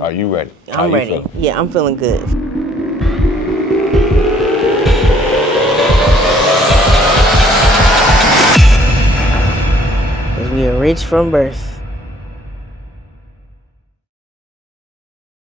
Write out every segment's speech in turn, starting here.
Are you ready? I'm ready. Feeling? Yeah, I'm feeling good. Because we are rich from birth.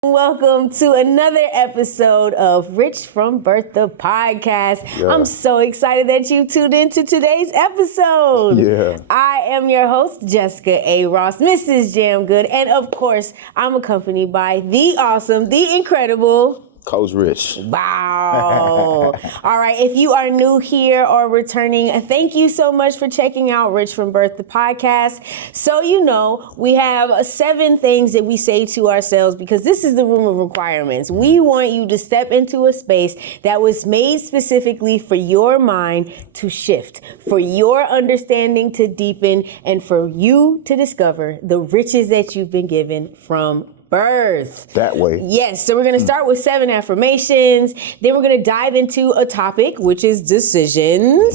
Welcome to another episode of Rich from Birth, the podcast. Yeah. I'm so excited that you tuned into today's episode. Yeah. I am your host, Jessica A. Ross, Mrs. Jam Good, and of course, I'm accompanied by the awesome, the incredible Coach Rich. Wow. All right. If you are new here or returning, thank you so much for checking out Rich from Birth, the podcast. So, you know, we have 7 things that we say to ourselves because this is the room of requirements. We want you to step into a space that was made specifically for your mind to shift, for your understanding to deepen, and for you to discover the riches that you've been given from birth. That way. Yes, so we're going to start with 7 affirmations. Then we're going to dive into a topic, which is decisions.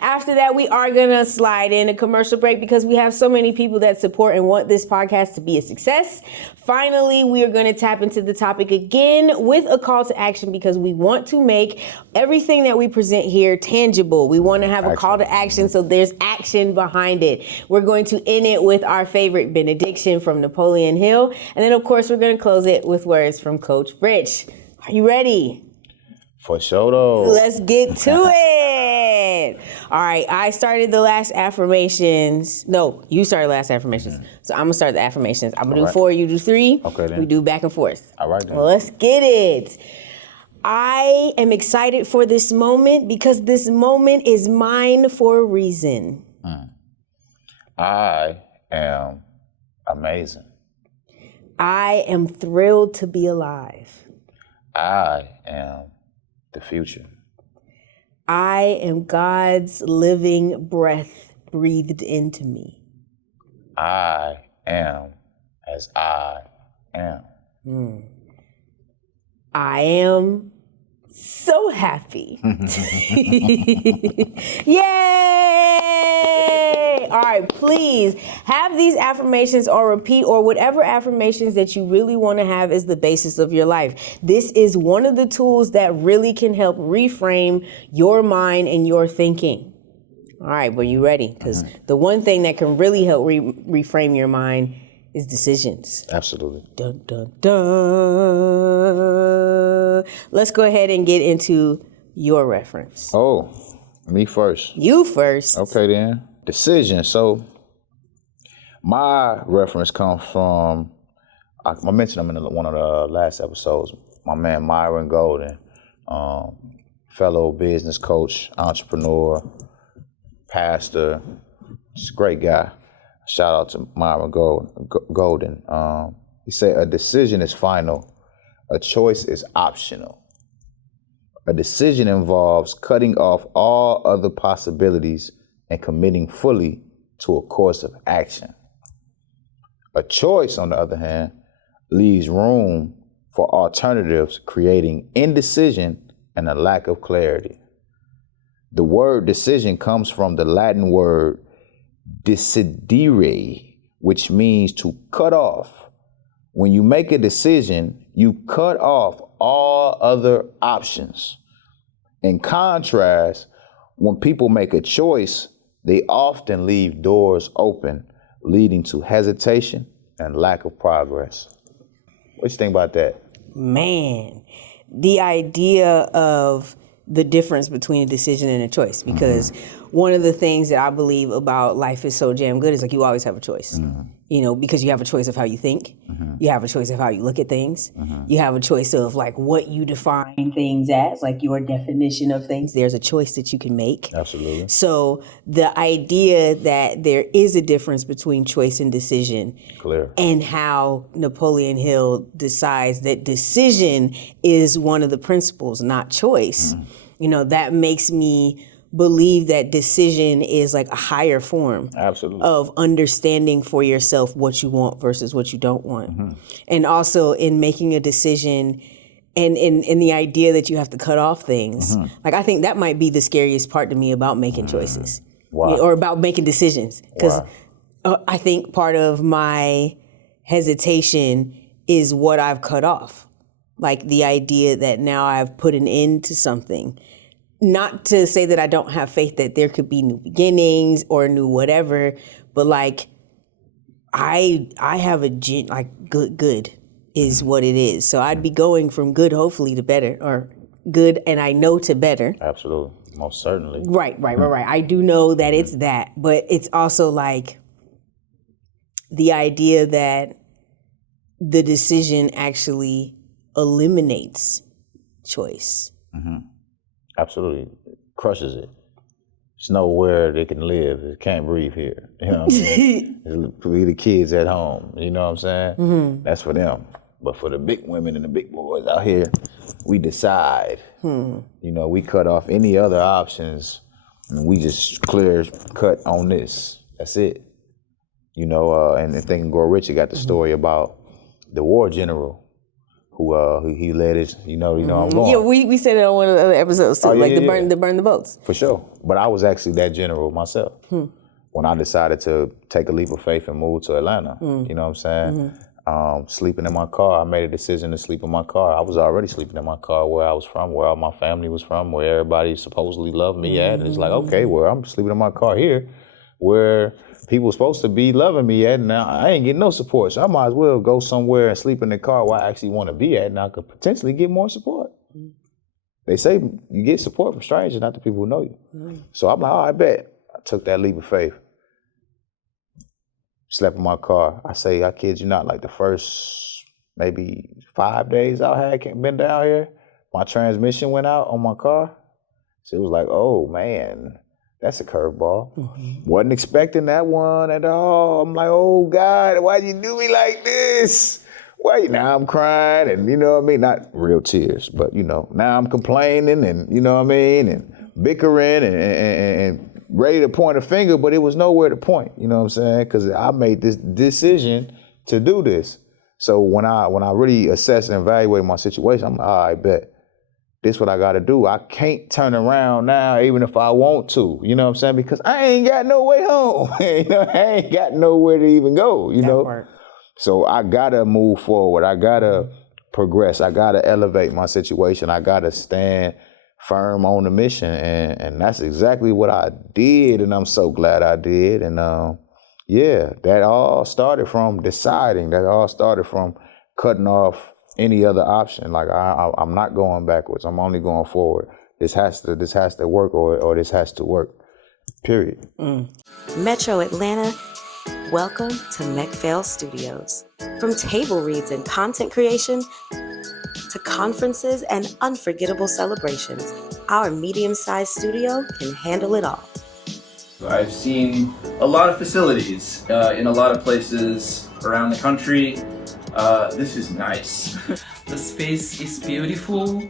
After that, we are going to slide in a commercial break because we have so many people that support and want this podcast to be a success. Finally, we are going to tap into the topic again with a call to action because we want to make everything that we present here tangible. We want to have a call to action so there's action behind it. We're going to end it with our favorite benediction from Napoleon Hill. And then, of course, we're going to close it with words from Coach Rich. Are you ready? For sure, though. Let's get to it. All right, I started the last affirmations. No, you started the last affirmations. So I'm going to start the affirmations. I'm going to do 4, you do 3. Okay, then. We do back and forth. All right, then. Well, let's get it. I am excited for this moment because this moment is mine for a reason. I am amazing. I am thrilled to be alive. I am the future. I am God's living breath breathed into me. I am as I am. I am so happy. Yay! All right, please have these affirmations or repeat or whatever affirmations that you really want to have as the basis of your life. This is one of the tools that really can help reframe your mind and your thinking. All right, but you ready? Because the one thing that can really help reframe your mind is decisions. Absolutely. Dun, dun, dun. Let's go ahead and get into your reference. Oh, me first. You first. Okay, then. Decision. So, my reference comes from, I mentioned him in one of the last episodes, my man Myron Golden, fellow business coach, entrepreneur, pastor, just a great guy. Shout out to Myron Golden. He said, a decision is final. A choice is optional. A decision involves cutting off all other possibilities and committing fully to a course of action. A choice, on the other hand, leaves room for alternatives, creating indecision and a lack of clarity. The word decision comes from the Latin word decidere, which means to cut off. When you make a decision, you cut off all other options. In contrast, when people make a choice, they often leave doors open, leading to hesitation and lack of progress. What you think about that? Man, the idea of the difference between a decision and a choice, because one of the things that I believe about life is so damn good is like you always have a choice. You know, because you have a choice of how you think, you have a choice of how you look at things, you have a choice of like what you define things as, like your definition of things. There's a choice that you can make. Absolutely. So the idea that there is a difference between choice and decision, Clear. and how Napoleon Hill decides that decision is one of the principles, not choice, you know, that makes me believe that decision is like a higher form of understanding for yourself what you want versus what you don't want. And also in making a decision and in the idea that you have to cut off things. Like I think that might be the scariest part to me about making choices. Wow. Or about making decisions. Because I think part of my hesitation is what I've cut off. Like the idea that now I've put an end to something. Not to say that I don't have faith that there could be new beginnings or new whatever, but like I have good is what it is. So I'd be going from good hopefully to better, or good and I know to better. Absolutely. Most certainly. Right. I do know that it's that, but it's also like the idea that the decision actually eliminates choice. Absolutely. Crushes it. There's nowhere they can live. They can't breathe here. You know what I'm saying? Leave the kids at home. You know what I'm saying? That's for them. But for the big women and the big boys out here, we decide. You know, we cut off any other options and we just clear cut on this. That's it. You know, and Think and Grow Rich, you got the story about the war general who he led his, you know I'm going. Yeah, we said it on one of the other episodes too, to burn the boats. For sure. But I was actually that general myself. When I decided to take a leap of faith and move to Atlanta, you know what I'm saying? Sleeping in my car, I made a decision to sleep in my car. I was already sleeping in my car where I was from, where all my family was from, where everybody supposedly loved me at. And it's like, okay, well, I'm sleeping in my car here where people supposed to be loving me at, and now I ain't getting no support. So I might as well go somewhere and sleep in the car where I actually want to be at, and I could potentially get more support. They say you get support from strangers, not the people who know you. So I'm like, oh, I bet. I took that leap of faith. Slept in my car. I kid you not, like the first maybe 5 days I had been down here, my transmission went out on my car. So it was like, oh man, that's a curveball. Wasn't expecting that one at all. I'm like, oh God, why'd you do me like this? Why? Now I'm crying and you know what I mean? Not real tears, but you know, now I'm complaining and you know what I mean? And bickering and ready to point a finger, but it was nowhere to point, you know what I'm saying? Because I made this decision to do this. So when I really assess and evaluate my situation, I'm like, I bet. This what I gotta do. I can't turn around now, even if I want to. You know what I'm saying? Because I ain't got no way home. You know, I ain't got nowhere to even go. You know, part. So I gotta move forward. I gotta progress. I gotta elevate my situation. I gotta stand firm on the mission, and that's exactly what I did. And I'm so glad I did. And yeah, that all started from deciding. That all started from cutting off any other option. Like I'm not going backwards. I'm only going forward. This has to work, or this has to work. Period. Metro Atlanta, welcome to McPhail Studios. From table reads and content creation to conferences and unforgettable celebrations, our medium-sized studio can handle it all. I've seen a lot of facilities in a lot of places around the country. This is nice. The space is beautiful.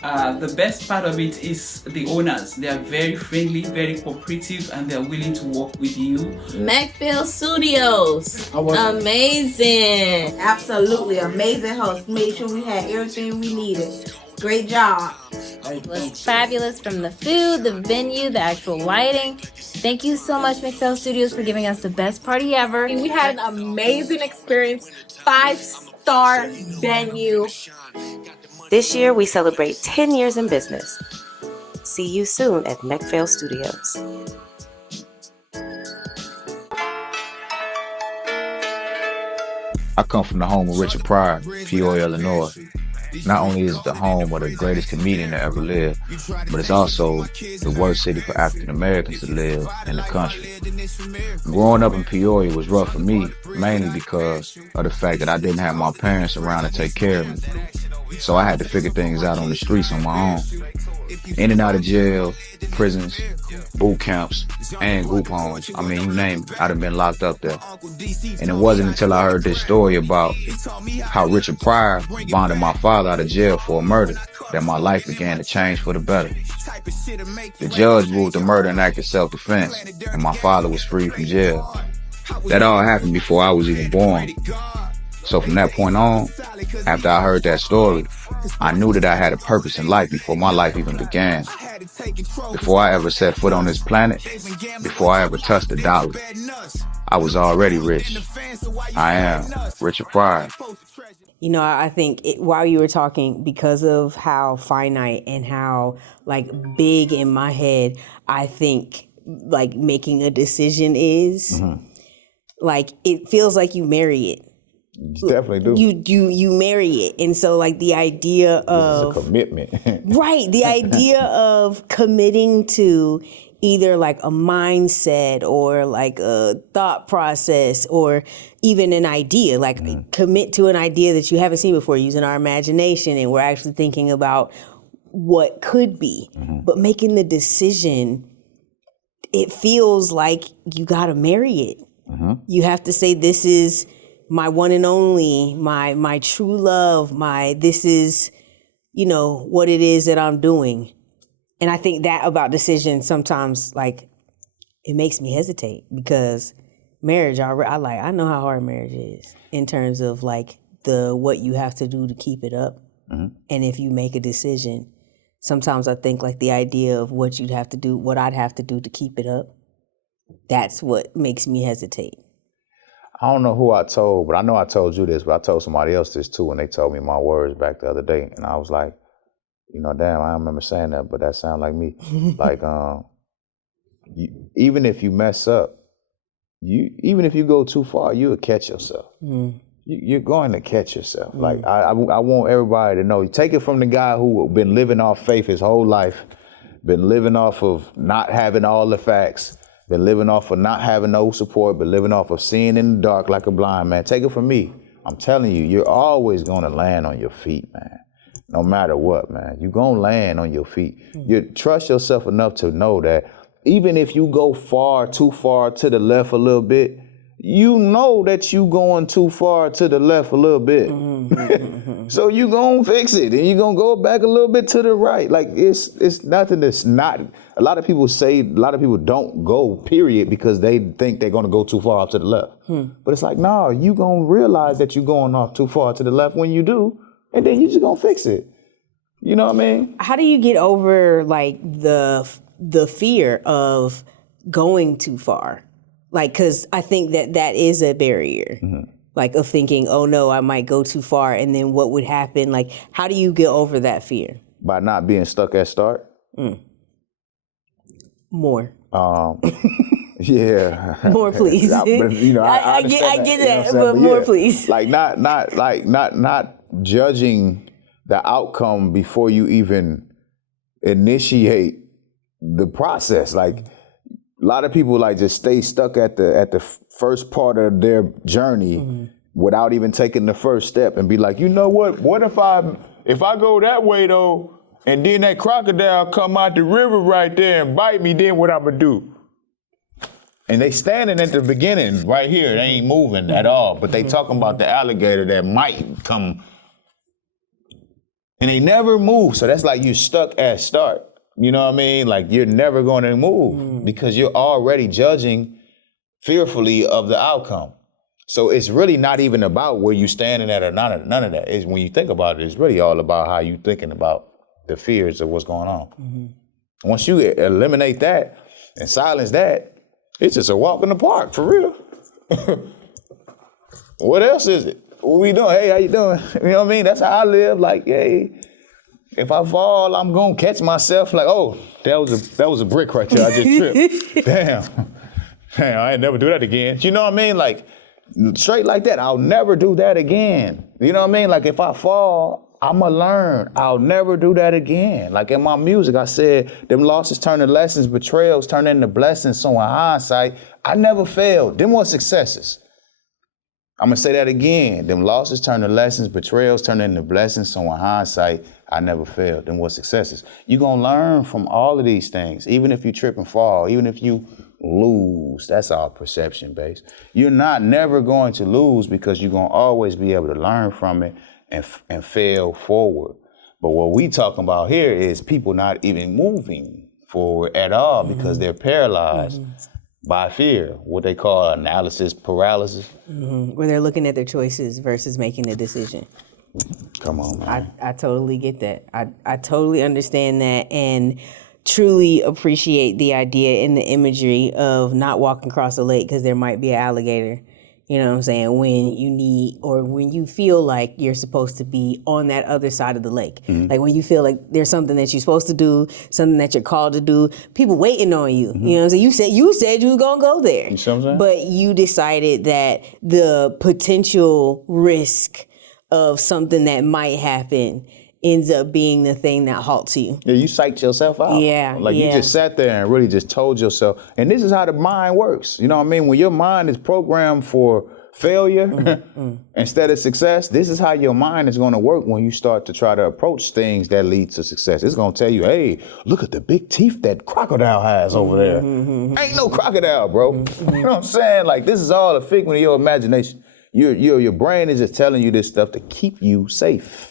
The best part of it is the owners. They are very friendly, very cooperative, and they're willing to work with you. McPhail Studios. Amazing. Absolutely amazing host. Made sure we had everything we needed. Great job. It was fabulous, from the food, the venue, the actual lighting. Thank you so much, McPhail Studios, for giving us the best party ever. We had an amazing experience. 5-star venue. This year, we celebrate 10 years in business. See you soon at McPhail Studios. I come from the home of Richard Pryor, Peoria, Illinois. Not only is it the home of the greatest comedian that ever lived, but it's also the worst city for African Americans to live in the country. Growing up in Peoria was rough for me, mainly because of the fact that I didn't have my parents around to take care of me. So I had to figure things out on the streets on my own. In and out of jail, prisons, boot camps, and group homes. I mean, you name it, I'd have been locked up there. And it wasn't until I heard this story about how Richard Pryor bonded my father out of jail for a murder that my life began to change for the better. The judge ruled the murder an act of self-defense, and my father was freed from jail. That all happened before I was even born. So from that point on, after I heard that story, I knew that I had a purpose in life before my life even began. Before I ever set foot on this planet, before I ever touched a dollar, I was already rich. I am rich of pride. You know, I think while you were talking, because of how finite and how like big in my head, I think like making a decision is like, it feels like you marry it. You definitely do. You marry it. And so like the idea of this is a commitment. right. The idea of committing to either like a mindset or like a thought process or even an idea, like commit to an idea that you haven't seen before, using our imagination, and we're actually thinking about what could be. But making the decision, it feels like you gotta marry it. You have to say, this is my one and only, my true love, this is, you know, what it is that I'm doing. And I think that about decisions sometimes, like, it makes me hesitate, because marriage, I know how hard marriage is in terms of like what you have to do to keep it up. And if you make a decision, sometimes I think like the idea of what you'd have to do, what I'd have to do to keep it up, that's what makes me hesitate. I don't know who I told, but I know I told you this, but I told somebody else this too, and they told me my words back the other day, and I was like, you know, damn, I don't remember saying that, but that sounded like me. Like, even if you mess up, even if you go too far, you'll catch yourself. You're going to catch yourself. Like, I want everybody to know, take it from the guy who been living off faith his whole life, been living off of not having all the facts, been living off of not having no support, been living off of seeing in the dark like a blind man. Take it from me. I'm telling you, you're always going to land on your feet, man. No matter what, man, you're going to land on your feet. You trust yourself enough to know that even if you go too far to the left a little bit, you know that you going too far to the left a little bit. So you going to fix it, and you're going to go back a little bit to the right. Like, it's nothing that's not. A lot of people don't go, period, because they think they're going to go too far off to the left. But it's like, no, you going to realize that you're going off too far to the left when you do. And then you just gonna fix it. You know what I mean? How do you get over like the fear of going too far? Like, cause I think that is a barrier. Like, of thinking, oh no, I might go too far, and then what would happen? Like, how do you get over that fear? By not being stuck at start. More. Yeah. More, please. I get that, you know but more, please. Like not judging the outcome before you even initiate the process. Like, a lot of people like just stay stuck at the first part of their journey without even taking the first step, and be like, you know what if I go that way though, and then that crocodile come out the river right there and bite me, then what I'ma do? And they standing at the beginning right here, they ain't moving at all, but they talking about the alligator that might come, and they never move. So that's like you stuck at start. You know what I mean? Like, you're never going to move because you're already judging fearfully of the outcome. So it's really not even about where you standing at or none of that. It's, when you think about it, it's really all about how you thinking about the fears of what's going on. Once you eliminate that and silence that, it's just a walk in the park, for real. What else is it? What we doing? Hey, how you doing? You know what I mean? That's how I live. Like, hey, if I fall, I'm gonna catch myself. Like, oh, that was a brick right there. I just tripped. Damn, I ain't never do that again. You know what I mean? Like, straight like that. I'll never do that again. You know what I mean? Like, if I fall, I'ma learn. I'll never do that again. Like, in my music, I said, them losses turn to lessons, betrayals turn into blessings. So in hindsight, I never failed. Them were successes. I'm gonna say that again. Them losses turn to lessons, betrayals turn into blessings. So in hindsight, I never failed. Them were successes. You're gonna learn from all of these things, even if you trip and fall, even if you lose. That's all perception based. You're not never going to lose, because you're gonna always be able to learn from it and fail forward. But what we talking about here is people not even moving forward at all because they're paralyzed by fear, what they call analysis paralysis. Where they're looking at their choices versus making a decision. Come on, man. I totally get that. I totally understand that. And truly appreciate the idea and the imagery of not walking across a lake because there might be an alligator. You know what I'm saying? When you need, or when you feel like you're supposed to be on that other side of the lake. Like when you feel like there's something that you're supposed to do, something that you're called to do, people waiting on you. You know what I'm saying? You said you was gonna go there. You see what I'm saying? But you decided that the potential risk of something that might happen ends up being the thing that halts you. Yeah, you psyched yourself out. Yeah, Like you just sat there and really just told yourself, and this is how the mind works. You know what I mean? When your mind is programmed for failure instead of success, this is how your mind is going to work when you start to try to approach things that lead to success. It's going to tell you, hey, look at the big teeth that crocodile has over there. Ain't no crocodile, bro. You know what I'm saying? Like, this is all a figment of your imagination. Your brain is just telling you this stuff to keep you safe.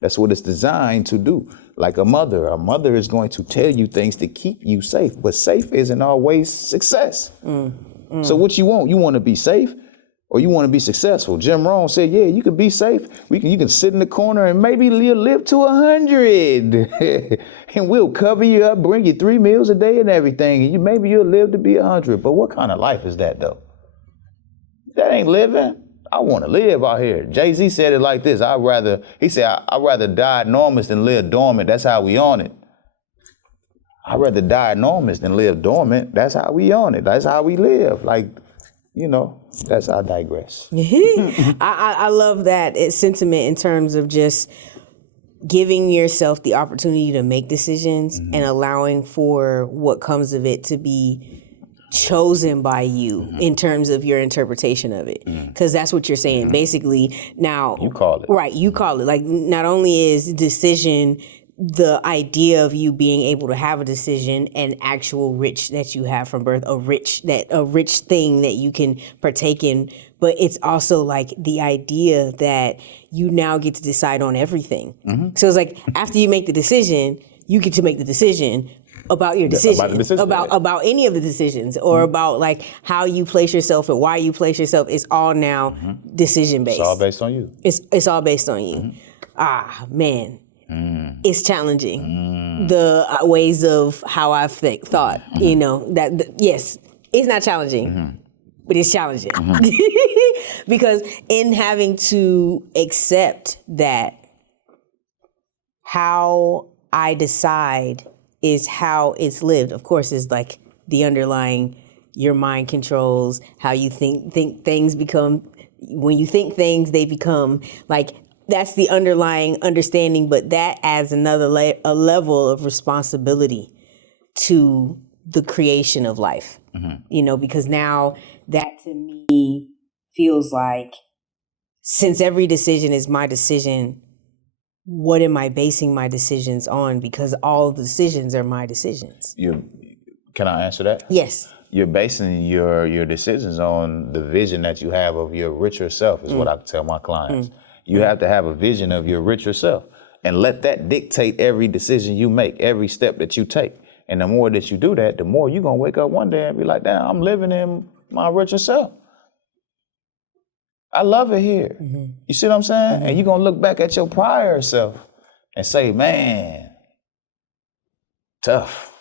That's what it's designed to do. Like a mother is going to tell you things to keep you safe, but safe isn't always success. So what you want? You want to be safe or you want to be successful? Jim Rohn said, yeah, you can be safe. You can sit in the corner and maybe live to 100 and we'll cover you up, bring you 3 meals a day and everything. And maybe you'll live to be 100. But what kind of life is that though? That ain't living. I want to live out here. Jay-Z said it like this. I'd rather die enormous than live dormant. That's how we on it. I'd rather die enormous than live dormant. That's how we on it. That's how we live. Like, you know, that's I digress. I love that sentiment in terms of just giving yourself the opportunity to make decisions and allowing for what comes of it to be chosen by you in terms of your interpretation of it. Because that's what you're saying. Basically, now... You call it. Right, you call it. Like, not only is decision the idea of you being able to have a decision and actual rich that you have from birth, a rich thing that you can partake in, but it's also like the idea that you now get to decide on everything. So it's like, after you make the decision, you get to make the decision about your decision, about any of the decisions, or about like how you place yourself and why you place yourself. It's all now decision based. It's all based on you. It's all based on you. Ah, man, it's challenging. The ways of how I've thought. You know yes, it's not challenging, but it's challenging because in having to accept that how I decide is how it's lived. Of course, is like the underlying, your mind controls how you think things become. When you think things, they become. Like, that's the underlying understanding, but that adds another a level of responsibility to the creation of life. You know, because now that to me feels like, since every decision is my decision, what am I basing my decisions on? Because all the decisions are my decisions. Can I answer that? Yes. You're basing your decisions on the vision that you have of your richer self, is what I tell my clients. You have to have a vision of your richer self and let that dictate every decision you make, every step that you take. And the more that you do that, the more you're going to wake up one day and be like, damn, I'm living in my richer self. I love it here. You see what I'm saying? And you're going to look back at your prior self and say, man, tough.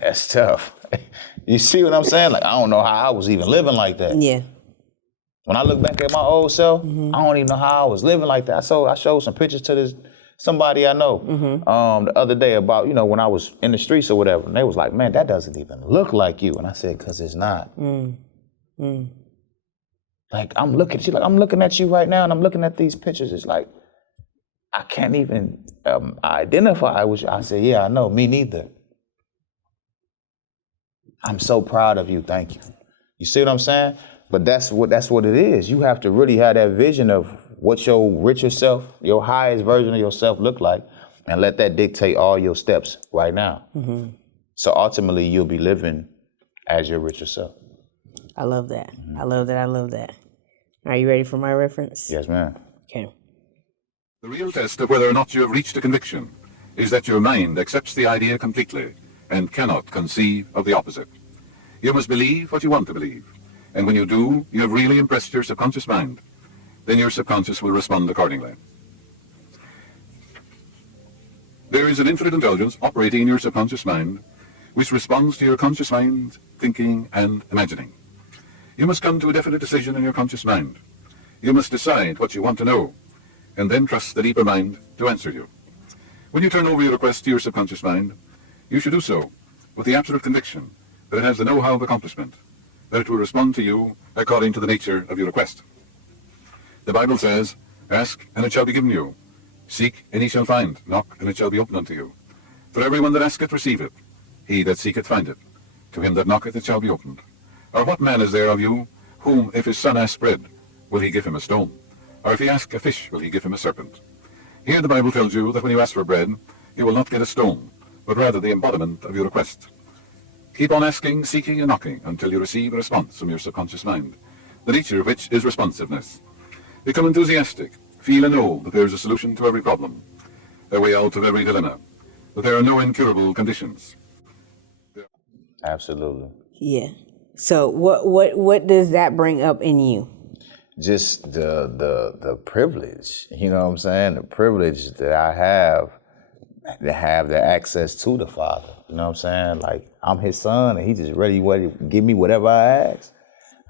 That's tough. You see what I'm saying? Like, I don't know how I was even living like that. Yeah. When I look back at my old self, I don't even know how I was living like that. I showed some pictures to somebody I know the other day about, you know, when I was in the streets or whatever. And they was like, man, that doesn't even look like you. And I said, because it's not. Like, I'm looking at you right now, and I'm looking at these pictures. It's like, I can't even identify with you. I said, yeah, I know, me neither. I'm so proud of you, thank you. You see what I'm saying? But that's what it is. You have to really have that vision of what your richer self, your highest version of yourself look like, and let that dictate all your steps right now. So ultimately, you'll be living as your richer self. I love that. I love that. I love that. Are you ready for my reference? Yes, ma'am. Okay. The real test of whether or not you have reached a conviction is that your mind accepts the idea completely and cannot conceive of the opposite. You must believe what you want to believe. And when you do, you have really impressed your subconscious mind. Then your subconscious will respond accordingly. There is an infinite intelligence operating in your subconscious mind, which responds to your conscious mind, thinking, and imagining. You must come to a definite decision in your conscious mind. You must decide what you want to know, and then trust the deeper mind to answer you. When you turn over your request to your subconscious mind, you should do so with the absolute conviction that it has the know-how of accomplishment, that it will respond to you according to the nature of your request. The Bible says, "Ask, and it shall be given you. Seek, and ye shall find. Knock, and it shall be opened unto you. For everyone that asketh receiveth. He that seeketh findeth. To him that knocketh it shall be opened. Or what man is there of you, whom if his son ask bread, will he give him a stone? Or if he ask a fish, will he give him a serpent?" Here the Bible tells you that when you ask for bread, you will not get a stone, but rather the embodiment of your request. Keep on asking, seeking, and knocking until you receive a response from your subconscious mind, the nature of which is responsiveness. Become enthusiastic. Feel and know that there is a solution to every problem, a way out of every dilemma, that there are no incurable conditions. Absolutely. Yeah. So what does that bring up in you? Just the privilege, you know what I'm saying? The privilege that I have to have the access to the Father. You know what I'm saying? Like, I'm his son and he just ready to give me whatever I ask.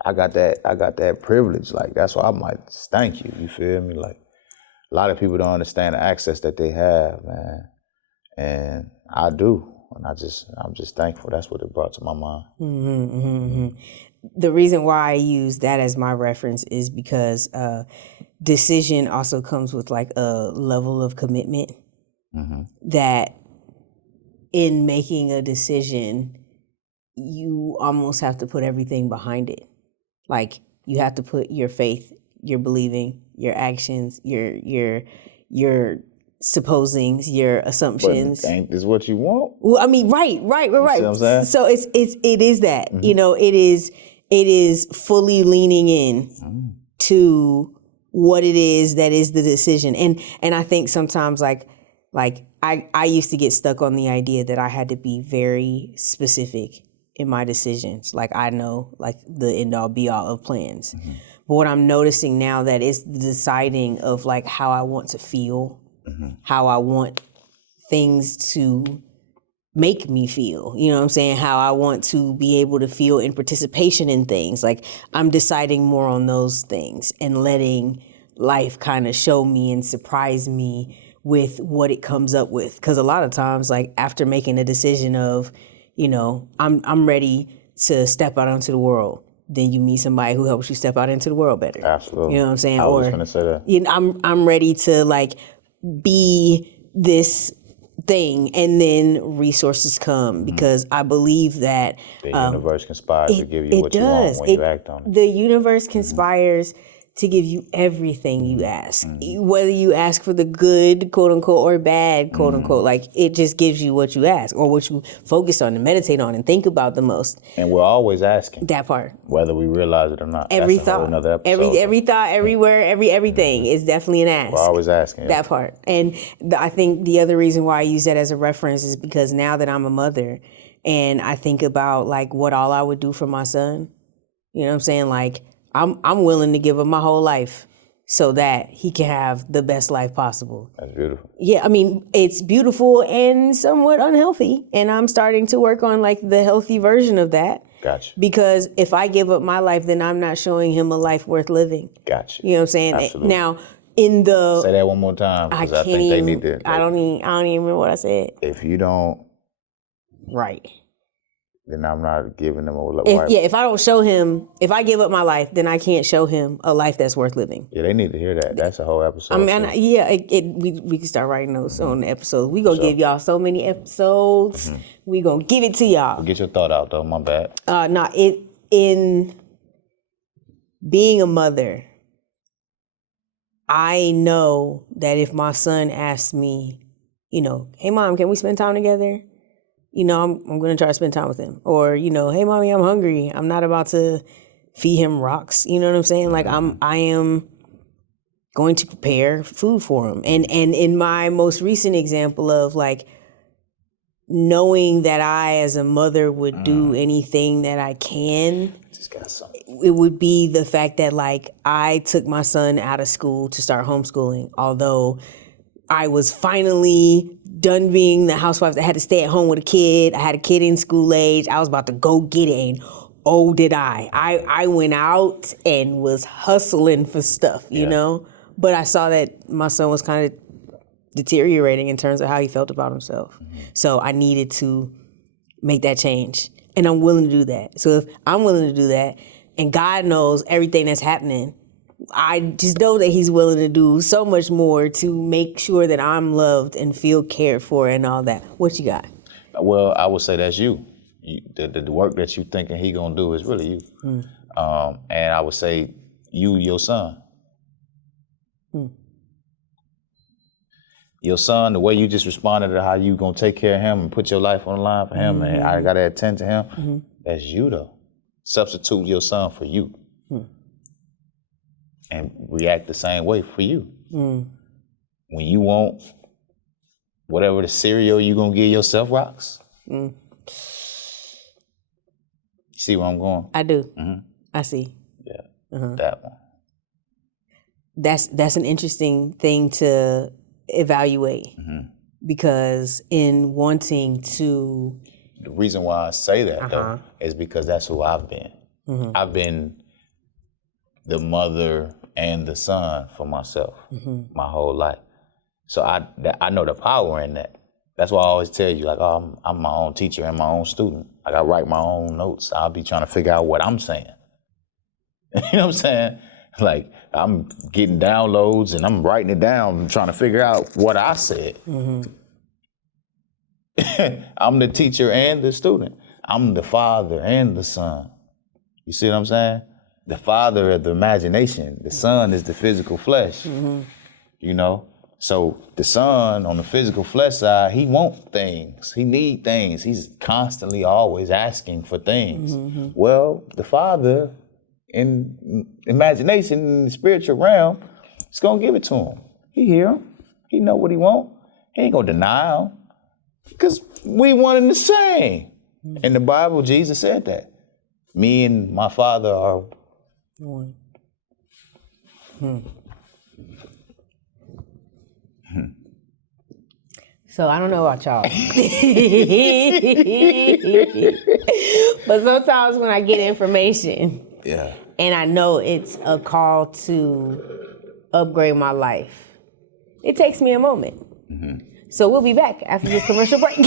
I got that privilege. Like, that's why I'm like, thank you. You feel me? Like, a lot of people don't understand the access that they have, man. And I do. And I'm just thankful. That's what it brought to my mind. Mm-hmm, mm-hmm. The reason why I use that as my reference is because decision also comes with like a level of commitment that in making a decision, you almost have to put everything behind it. Like, you have to put your faith, your believing, your actions, your supposings, your assumptions. But ain't this what you want? Well, I mean, right. See what I'm saying? So it is that, you know, it is fully leaning in to what it is that is the decision. And I think sometimes like I used to get stuck on the idea that I had to be very specific in my decisions. Like, I know like the end all be all of plans. But what I'm noticing now that it's the deciding of like how I want to feel, how I want things to make me feel, you know what I'm saying? How I want to be able to feel in participation in things. Like, I'm deciding more on those things and letting life kind of show me and surprise me with what it comes up with. Because a lot of times, like, after making a decision of, you know, I'm ready to step out onto the world, then you meet somebody who helps you step out into the world better. Absolutely. You know what I'm saying? I was just gonna say that. You know, I'm ready to like be this thing, and then resources come because I believe that The universe conspires to give you what you want when you act on it. The universe conspires to give you everything you ask, whether you ask for the good, quote unquote, or bad, quote unquote. Like, it just gives you what you ask or what you focus on and meditate on and think about the most. And we're always asking. That part. Whether we realize it or not. Every That's a whole thought, nother episode. every thought, everywhere, everything is definitely an ask. We're always asking. That part. And I think the other reason why I use that as a reference is because now that I'm a mother and I think about like what all I would do for my son, you know what I'm saying? Like, I'm willing to give up my whole life so that he can have the best life possible. That's beautiful. Yeah, I mean, it's beautiful and somewhat unhealthy. And I'm starting to work on like the healthy version of that. Gotcha. Because if I give up my life, then I'm not showing him a life worth living. Gotcha. You know what I'm saying? Absolutely. Now, in the... Say that one more time, because I think they need to... I don't even remember what I said. If you don't... Right. Then I'm not giving them a life. If I don't show him, if I give up my life, then I can't show him a life that's worth living. Yeah, they need to hear that. That's a whole episode. I mean, we can start writing those on the episodes. We gonna give y'all so many episodes. We gonna give it to y'all. Well, get your thought out though. My bad. In being a mother, I know that if my son asks me, you know, hey mom, can we spend time together? You know, I'm going to try to spend time with him. Or, you know, hey, mommy, I'm hungry. I'm not about to feed him rocks. You know what I'm saying? Like, I am going to prepare food for him. And in my most recent example of, like, knowing that I, as a mother, would do anything that I can, Just got something. It would be the fact that, like, I took my son out of school to start homeschooling, although I was finally done being the housewife that had to stay at home with a kid. I had a kid in school age. I was about to go get it, and oh, did I. I went out and was hustling for stuff, you know? But I saw that my son was kind of deteriorating in terms of how he felt about himself. So I needed to make that change. And I'm willing to do that. So if I'm willing to do that, and God knows everything that's happening, I just know that he's willing to do so much more to make sure that I'm loved and feel cared for and all that. What you got? Well, I would say that's you. The work that you thinking he gonna do is really you. And I would say you, your son. Your son, the way you just responded to how you gonna take care of him and put your life on the line for him, and I gotta attend to him, that's you though. Substitute your son for you. And react the same way for you. When you want whatever the cereal you gonna give yourself, Rocks. You see where I'm going? I do. I see. Yeah, that one. That's an interesting thing to evaluate because in wanting to. The reason why I say that though is because that's who I've been. I've been the mother and the son for myself my whole life. So I know the power in that. That's why I always tell you, like, oh, I'm my own teacher and my own student. Like, I write my own notes. I'll be trying to figure out what I'm saying. You know what I'm saying? Like, I'm getting downloads and I'm writing it down and trying to figure out what I said. I'm the teacher and the student. I'm the father and the son. You see what I'm saying? The father is the imagination. The son is the physical flesh. You know? So the son on the physical flesh side, he want things. He need things. He's constantly always asking for things. Well, the father in imagination, in the spiritual realm, is gonna give it to him. He hear him. He know what he want. He ain't gonna deny him. Because we one and the same. In the Bible, Jesus said that. Me and my father are one. So I don't know about y'all. But sometimes when I get information and I know it's a call to upgrade my life, it takes me a moment. So we'll be back after this commercial break.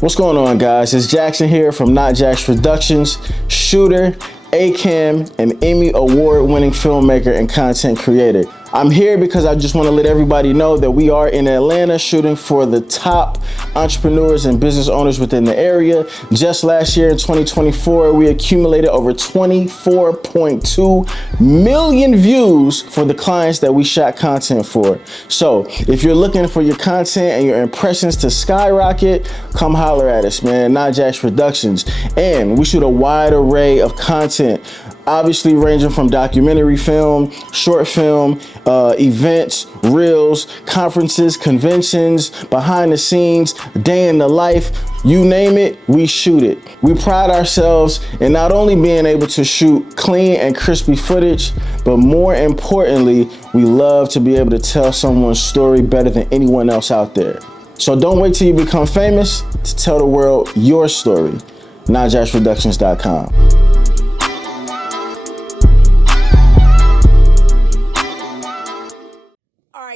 What's going on, guys? It's Jackson here from Not Jax Productions, shooter, ACAM, and Emmy award-winning filmmaker and content creator. I'm here because I just want to let everybody know that we are in Atlanta shooting for the top entrepreneurs and business owners within the area. Just last year in 2024, we accumulated over 24.2 million views for the clients that we shot content for. So if you're looking for your content and your impressions to skyrocket, come holler at us, man. Not Jax Productions. And we shoot a wide array of content, obviously ranging from documentary film, short film, events, reels, conferences, conventions, behind the scenes, day in the life, you name it, we shoot it. We pride ourselves in not only being able to shoot clean and crispy footage, but more importantly, we love to be able to tell someone's story better than anyone else out there. So don't wait till you become famous to tell the world your story. NotJaxProductions.com.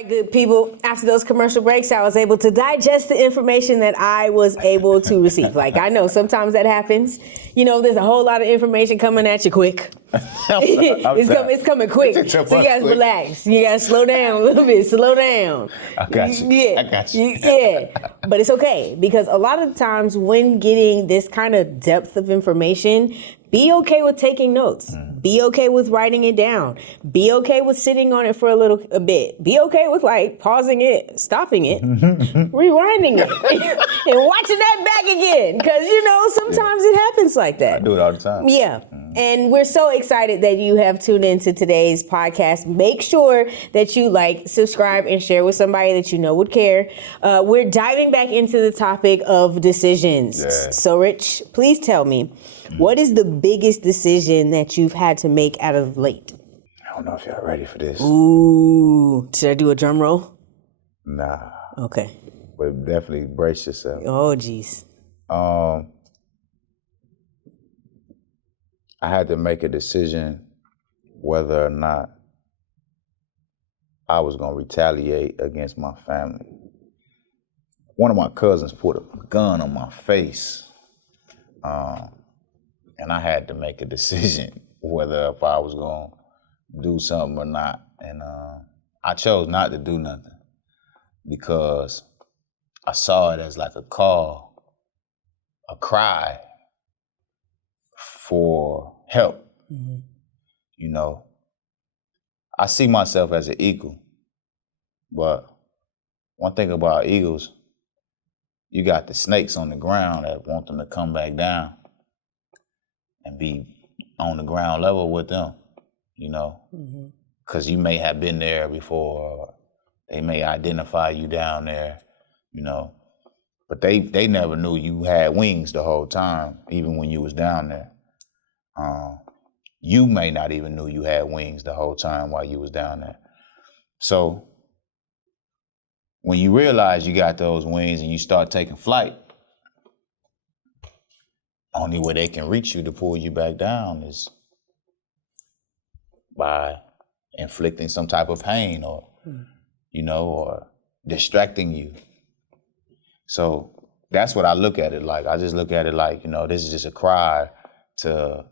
right, good people. After those commercial breaks, I was able to digest the information that I was able to receive. Like, I know sometimes that happens. You know, there's a whole lot of information coming at you quick. It's coming quick. So you guys relax. You guys slow down a little bit. Slow down. I got you. Yeah. I got you. Yeah. But it's okay, because a lot of times when getting this kind of depth of information, be okay with taking notes. Be okay with writing it down. Be okay with sitting on it for a bit. Be okay with like pausing it, stopping it, rewinding it, and watching that back again. Because, you know, sometimes it happens like that. I do it all the time. Yeah. And we're so excited that you have tuned into today's podcast. Make sure that you like, subscribe, and share with somebody that you know would care. We're diving back into the topic of decisions. Yeah. So, Rich, please tell me, what is the biggest decision that you've had to make out of late? I don't know if y'all ready for this. Ooh, should I do a drum roll? Nah. Okay. But definitely brace yourself. Oh, geez. I had to make a decision whether or not I was going to retaliate against my family. One of my cousins put a gun on my face, and I had to make a decision whether if I was going to do something or not. And I chose not to do nothing because I saw it as like a call, a cry for help. You know, I see myself as an eagle, but one thing about eagles, you got the snakes on the ground that want them to come back down and be on the ground level with them, you know, because you may have been there before, or they may identify you down there, you know, but they never knew you had wings the whole time, even when you was down there. You may not even knew you had wings the whole time while you was down there. So when you realize you got those wings and you start taking flight, only way they can reach you to pull you back down is by inflicting some type of pain or, you know, or distracting you. So that's what I look at it like. I just look at it like, you know, this is just a cry to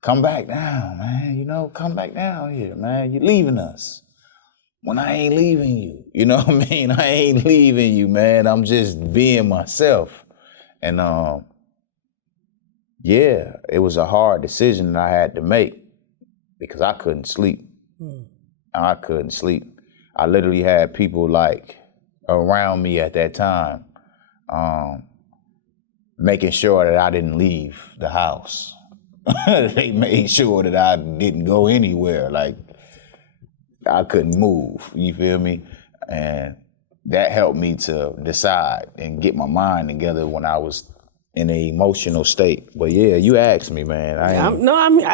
come back down, man. You know, come back down here, man. You're leaving us. When I ain't leaving you, you know what I mean? I ain't leaving you, man. I'm just being myself. And yeah, it was a hard decision that I had to make because I couldn't sleep. I couldn't sleep. I literally had people like around me at that time, making sure that I didn't leave the house. They made sure that I didn't go anywhere. Like, I couldn't move, you feel me? And that helped me to decide and get my mind together when I was in an emotional state. But yeah, you asked me, man.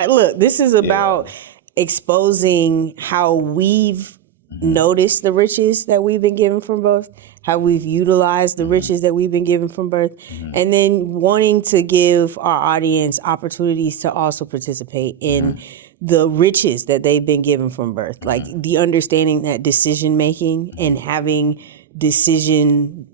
Look, this is about exposing how we've noticed the riches that we've been given from birth, how we've utilized the riches that we've been given from birth, and then wanting to give our audience opportunities to also participate in the riches that they've been given from birth. Like the understanding that decision making and having decision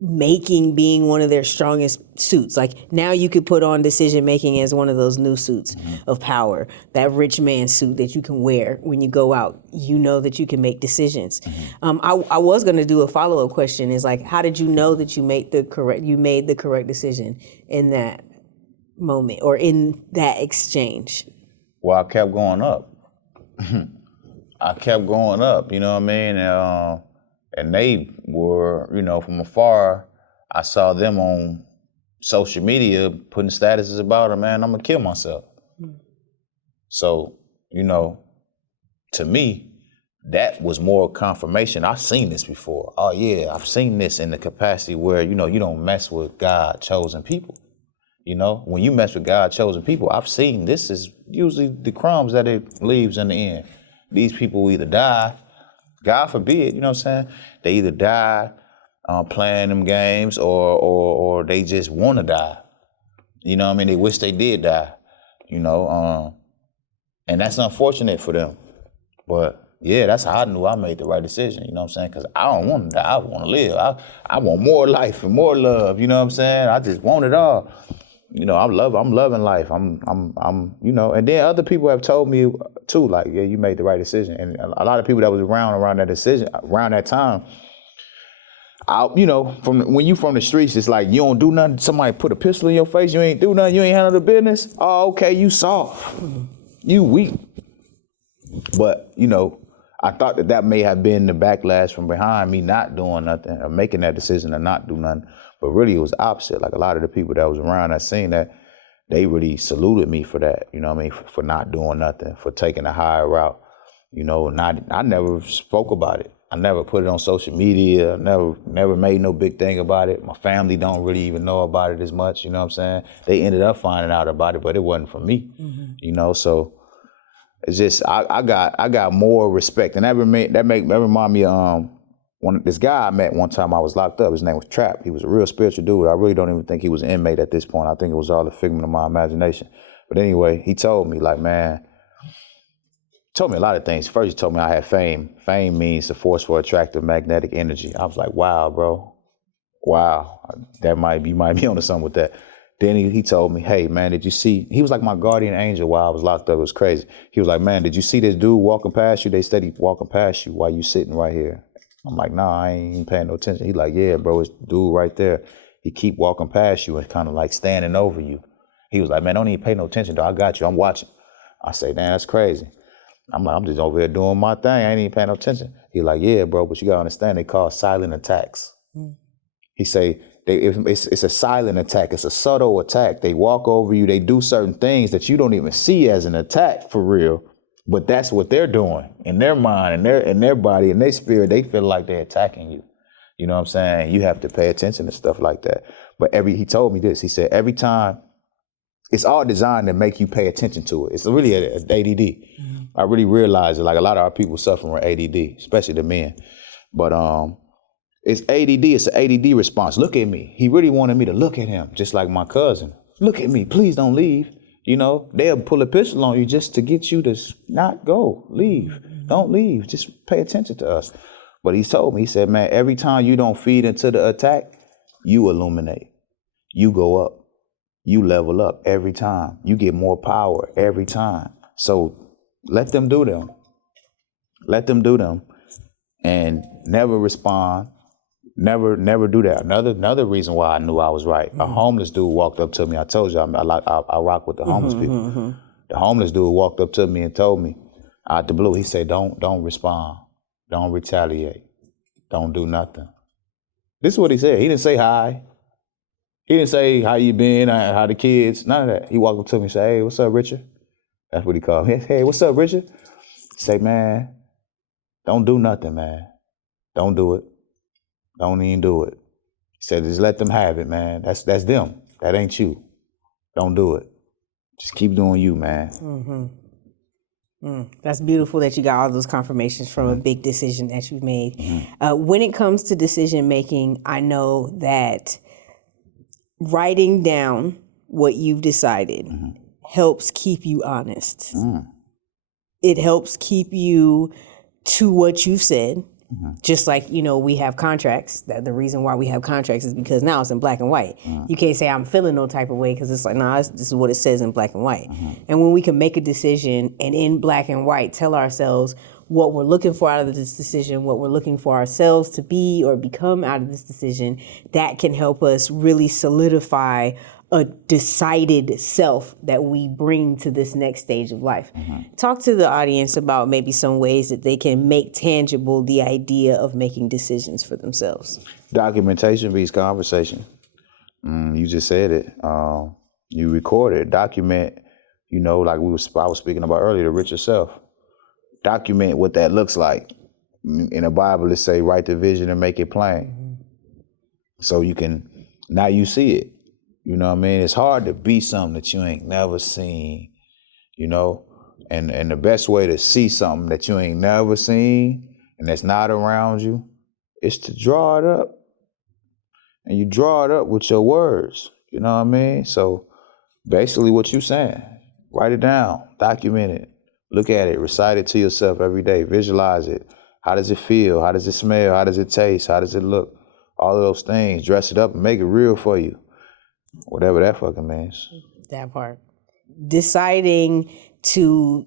making being one of their strongest suits. Like now you could put on decision making as one of those new suits of power, that rich man suit that you can wear when you go out. You know that you can make decisions. I was going to do a follow-up question is like, how did you know that you made the correct decision in that moment or in that exchange? Well, I kept going up. I kept going up, you know what I mean? And they were, you know, from afar, I saw them on social media putting statuses about her, man, I'm gonna kill myself. So, you know, to me, that was more confirmation. I've seen this before. Oh yeah, I've seen this in the capacity where, you know, you don't mess with God chosen people. You know, when you mess with God chosen people, I've seen this is usually the crumbs that it leaves in the end. These people either die, God forbid, you know what I'm saying? They either die playing them games or they just want to die. You know what I mean? They wish they did die, you know? And that's unfortunate for them. But yeah, that's how I knew I made the right decision, you know what I'm saying? Because I don't want to die, I want to live. I want more life and more love, you know what I'm saying? I just want it all. You know, I'm loving life. I'm, you know, and then other people have told me too, like, yeah, you made the right decision. And a lot of people that was around that decision, around that time, you know, when you from the streets, it's like you don't do nothing. Somebody put a pistol in your face, you ain't do nothing, you ain't handle the business. Oh, okay, you soft, you weak. But, you know, I thought that may have been the backlash from behind me not doing nothing or making that decision to not do nothing. But really, it was the opposite. Like a lot of the people that was around that seen that, they really saluted me for that, you know what I mean, for not doing nothing, for taking a higher route. You know, and I never spoke about it. I never put it on social media, never made no big thing about it. My family don't really even know about it as much, you know what I'm saying? They ended up finding out about it, but it wasn't for me, you know, so it's just, I got more respect. And that remind me of this guy I met one time. I was locked up. His name was Trap. He was a real spiritual dude. I really don't even think he was an inmate at this point. I think it was all a figment of my imagination. But anyway, he told me, like, man, told me a lot of things. First, he told me I had fame. Fame means the force for attractive magnetic energy. I was like, wow, bro. Wow. You might be onto something with that. Then he told me, hey, man, did you see? He was like my guardian angel while I was locked up. It was crazy. He was like, man, did you see this dude walking past you? They steady walking past you while you sitting right here. I'm like, nah, I ain't even paying no attention. He's like, yeah, bro, it's dude right there. He keep walking past you and kind of like standing over you. He was like, man, don't even pay no attention, though. I got you. I'm watching. I say, damn, that's crazy. I'm like, I'm just over here doing my thing. I ain't even paying no attention. He's like, yeah, bro, but you got to understand they call silent attacks. He say, it's a silent attack. It's a subtle attack. They walk over you. They do certain things that you don't even see as an attack for real. But that's what they're doing in their mind, in their body, in their spirit. They feel like they're attacking you. You know what I'm saying? You have to pay attention to stuff like that. But he told me this. He said, every time, it's all designed to make you pay attention to it. It's really a ADD. I really realized that, like, a lot of our people suffer from ADD, especially the men. But it's ADD. It's an ADD response. Look at me. He really wanted me to look at him, just like my cousin. Look at me. Please don't leave. You know, they'll pull a pistol on you just to get you to not go. Leave. Don't leave. Just pay attention to us. But he told me, he said, man, every time you don't feed into the attack, you illuminate. You go up. You level up every time. You get more power every time. So let them do them. Let them do them. And never respond. Never do that. Another reason why I knew I was right. A homeless dude walked up to me. I told you I rock with the homeless people. The homeless dude walked up to me and told me out the blue. He said, "Don't respond. Don't retaliate. Don't do nothing." This is what he said. He didn't say hi. He didn't say how you been, how the kids. None of that. He walked up to me and said, "Hey, what's up, Richard?" That's what he called me. Hey, what's up, Richard? Say, man, don't do nothing, man. Don't do it. Don't even do it. He said, just let them have it, man. That's them. That ain't you. Don't do it. Just keep doing you, man. That's beautiful that you got all those confirmations from a big decision that you've made. When it comes to decision making, I know that writing down what you've decided helps keep you honest. It helps keep you to what you've said. Just like, you know, we have contracts. The reason why we have contracts is because now it's in black and white. You can't say I'm feeling no type of way because it's like, nah, this is what it says in black and white. And when we can make a decision and in black and white tell ourselves what we're looking for out of this decision, what we're looking for ourselves to be or become out of this decision, that can help us really solidify a decided self that we bring to this next stage of life. Talk to the audience about maybe some ways that they can make tangible the idea of making decisions for themselves. Documentation beats conversation. You just said it. You record it, document, you know, like I was speaking about earlier, the richer self. Document what that looks like. In the Bible, it say, write the vision and make it plain. So now you see it. You know what I mean? It's hard to be something that you ain't never seen, you know? And the best way to see something that you ain't never seen and that's not around you is to draw it up. And you draw it up with your words, you know what I mean? So basically what you saying, write it down, document it, Look at it, recite it to yourself every day, visualize it. How does it feel? How does it smell? How does it taste? How does it look? All of those things, dress it up and make it real for you. Whatever that fucking means. That part. Deciding to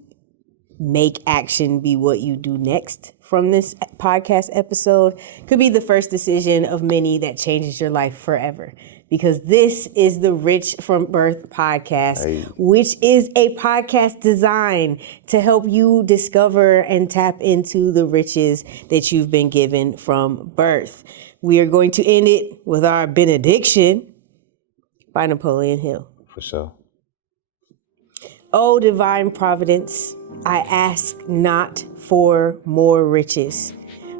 make action be what you do next from this podcast episode could be the first decision of many that changes your life forever. Because this is the Rich from Birth podcast, which is a podcast designed to help you discover and tap into the riches that you've been given from birth. We are going to end it with our benediction by Napoleon Hill. For sure. Oh, divine providence, I ask not for more riches,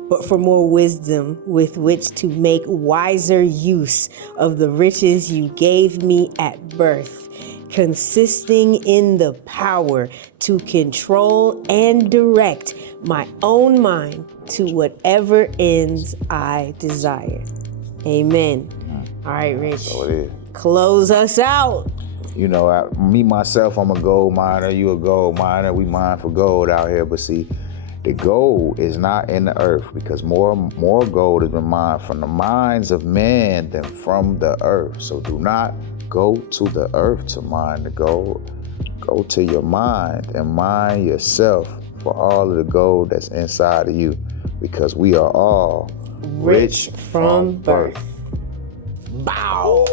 but for more wisdom with which to make wiser use of the riches you gave me at birth, consisting in the power to control and direct my own mind to whatever ends I desire. Amen. All right, Rich. So it is. Close us out. You know, me, myself, I'm a gold miner. You a gold miner. We mine for gold out here. But see, the gold is not in the earth because more gold has been mined from the mines of man than from the earth. So do not go to the earth to mine the gold. Go to your mind and mine yourself for all of the gold that's inside of you because we are all rich from birth. Bow.